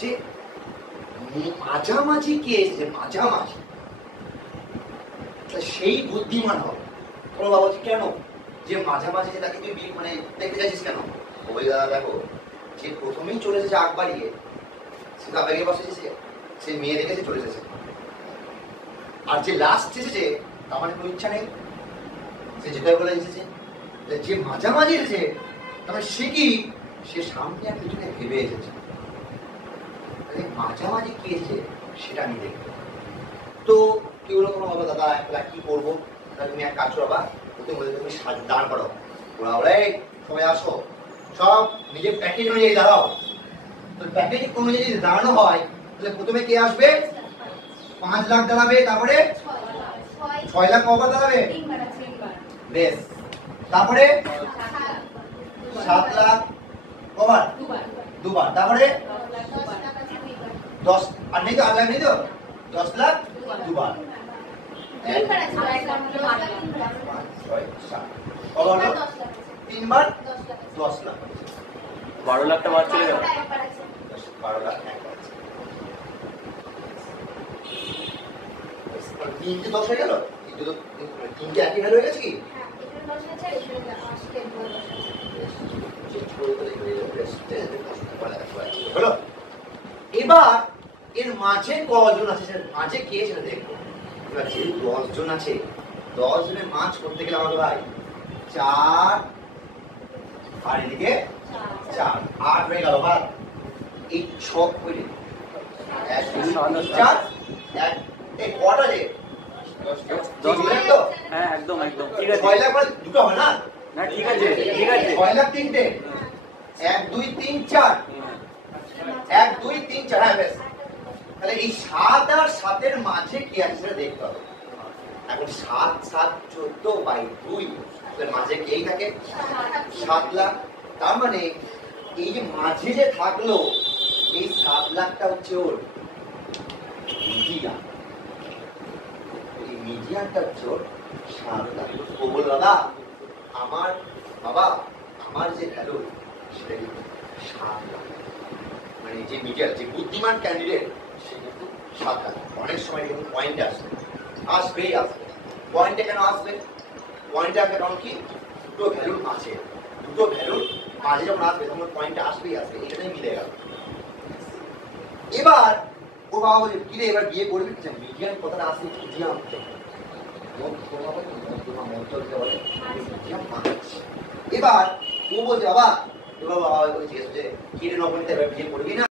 যে মাঝামাঝি কে এসেছে, মাঝামাঝি সেই বুদ্ধিমান হবে। কোনো বাবা বলছি কেন যে মাঝামাঝি যে তাকে তুই মানে দেখতে চাইছিস কেন? ওই দাদা দেখো, যে প্রথমেই চলে এসেছে আগ বাড়িয়ে, সে তো আগে বসেছে, সে মেয়ে দেখেছে চলে এসেছে। আর যে লাস্ট এসেছে তার মানে কোনো ইচ্ছা নেই, সে যেটা বলে এসেছে। যে মাঝামাঝি এসেছে তার মানে সে কি, সে সামনে আর পিছনে ভেবে এসেছে। মাঝামাঝি কি এসেছে সেটা আমি দেখবো। তো কি বলো কোনো বাবা, দাদা একলা কি করবো? তুমি এক কাজ করো বা, তুমি দাঁড় করো, ওরা ওরা সবাই আসো, সব নিজের প্যাকেজ অনুযায়ী দাঁড়াও। তো প্যাকেজ অনুযায়ী যদি দাঁড়ানো হয় তাহলে প্রথমে কে আসবে? 5 লাখ দাঁড়াবে, তারপরে 6 লাখ কবার দাঁড়াবে? বেশ, তারপরে 7 লাখ কবার? দুবার, তারপরে 10 আর নেই তো, 8 লাখ নেই তো, 10 লাখ দুবার, 3বার 10 লাখ, 12 লাখটা বাদ চলে গেল। 12 লাখ 3 10 হয়ে গেল, কিন্তু তো 3 একই ভ্যালু হয়ে গেছে কি? হলো। এবার এর মাঝে কজন আছে, মাঝে কে সেটা দেখবো। এবার যেহেতু 10 জন আছে, 10 জনের মাছ করতে গেলে আমাকে ভাই 4 আর এদিকে 4, 8 হয়ে গেল। বা এই 6 করে 1 2 3 4 1 এই কটা যে 10 লাখ তো? হ্যাঁ একদম একদম ঠিক আছে। 6 লাখ মানে দুটো হবে না? না ঠিক আছে ঠিক আছে। 6 লাখ 3টে, 1 2 3 4, 1 2 3 4, হ্যাঁ বেশ। তাহলে এই 7 আর 7 এর মাঝে কি আছে সেটা দেখতে হবে। এখন 7 7 14/2, তাহলে মাঝে কেই থাকে 7 লাখ। তার মানে এই যে মাঝে যে থাকলো এই 7 লাখটা হচ্ছে ওর মিডিয়ান, এই মিডিয়ানটা হচ্ছে ওর 7 লাখ। ও বল দাদা আমার বাবা আমার যে ভ্যালু সেটা কিন্তু 7 লাখ। মানে যে মিডিয়ার যে বুদ্ধিমান ক্যান্ডিডেট সে কিন্তু 7 লাখ। অনেক সময় কিন্তু পয়েন্ট আসবে, আসবেই আসবে। পয়েন্টে কেন আসবে? পয়েন্টে আসবে কারণ কি, দুটো ভ্যালুর মাঝে, দুটো ভ্যালুর মাঝে যখন আসবে তখন পয়েন্টটা আসবেই আসবে, এখানেই মিলে গেল। এবার ও বাবা বলে কিরে এবার বিয়ে করবি? মিডিয়াম কথাটা আসবে, মিডিয়াম এবার ও বলছে বাবা, এবার বাবা জিজ্ঞেস করছে কিরে নবনীতা এবার বিয়ে করবি না?